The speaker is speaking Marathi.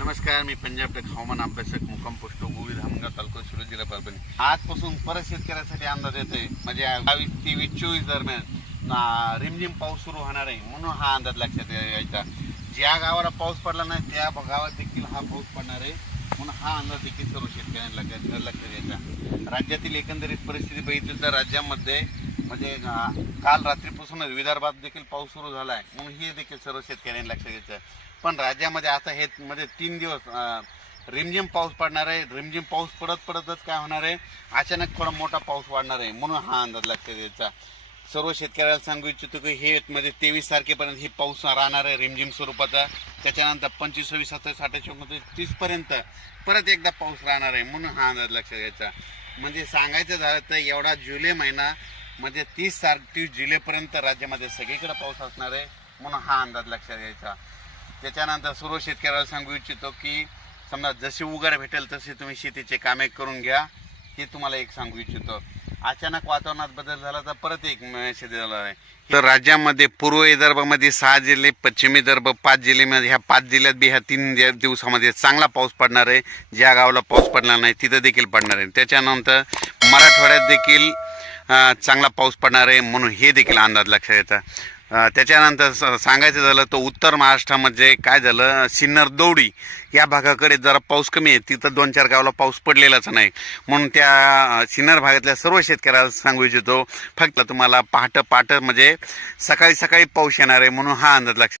नमस्कार मी पंजाब टेक हवामान अभ्यासक मुक्काम पोस्ट गोविंद धामणगाव तालुका सुरू जिल्हा परभणी. आजपासून परत शेतकऱ्यासाठी अंदाज येतोय. म्हणजे बावीस तेवीस चोवीस दरम्यान रिमझिम पाऊस सुरू होणार आहे म्हणून हा अंदाज लक्षात यायचा. ज्या गावाला पाऊस पडला नाही त्या गावात देखील हा पाऊस पडणार आहे म्हणून हा अंदाज देखील सर्व शेतकऱ्यांना लक्षात लक्षात यायचा. राज्यातील एकंदरीत परिस्थिती बघितली तर राज्यामध्ये म्हणजे काल रात्रीपासूनच विदर्भात देखील पाऊस सुरू झाला आहे म्हणून हे देखील सर्व शेतकऱ्यांनी लक्षात घ्यायचं आहे. पण राज्यामध्ये आता हे म्हणजे तीन दिवस रिमझिम पाऊस पडणार आहे. रिमझिम पाऊस पडत पडतच काय होणार आहे? अचानक थोडा मोठा पाऊस वाढणार आहे. म्हणून हा अंदाज लक्षात घ्यायचा सर्व शेतकऱ्याला सांगू इच्छितो की हे म्हणजे तेवीस तारखेपर्यंत ही पाऊस राहणार आहे रिमझिम स्वरूपाचा. त्याच्यानंतर पंचवीस सव्वीस सत्तावीस अठ्ठावीस एकोणतीस तीसपर्यंत परत एकदा पाऊस राहणार आहे. म्हणून हा अंदाज लक्षात घ्यायचा म्हणजे सांगायचं झालं तर एवढा जुलै महिना म्हणजे तीस तार तीस जुलैपर्यंत राज्यामध्ये सगळीकडे पाऊस असणार आहे म्हणून हा अंदाज लक्षात घ्यायचा. त्याच्यानंतर सर्व शेतकऱ्याला सांगू इच्छितो की समजा जशी उघड भेटेल तसे तुम्ही शेतीचे कामे करून घ्या हे तुम्हाला एक सांगू इच्छितो. अचानक वातावरणात बदल झाला तर परत एक मेसेज झाला आहे. तर राज्यामध्ये पूर्व विदर्भामध्ये सहा जिल्हे पश्चिम विदर्भ पाच जिल्ह्यामध्ये ह्या पाच जिल्ह्यात बी ह्या तीन दिवसामध्ये चांगला पाऊस पडणार आहे. ज्या गावाला पाऊस पडणार नाही तिथं देखील पडणार आहे. त्याच्यानंतर मराठवाड्यात देखील चांगला पाऊस पडणार आहे म्हणून हे देखील अंदाज लक्षात येतं. त्याच्यानंतर स- सांगायचं झालं तर उत्तर महाराष्ट्रामध्ये काय झालं? सिन्नर दौडी या भागाकडे जरा पाऊस कमी आहे. तिथं दोन चार गावाला पाऊस पडलेलाच नाही. म्हणून त्या सिन्नर भागातल्या सर्व शेतकऱ्याला सांगू इच्छितो. फक्त तुम्हाला पहाटं पहाटं म्हणजे सकाळी सकाळी पाऊस येणार आहे म्हणून हा अंदाज लक्षात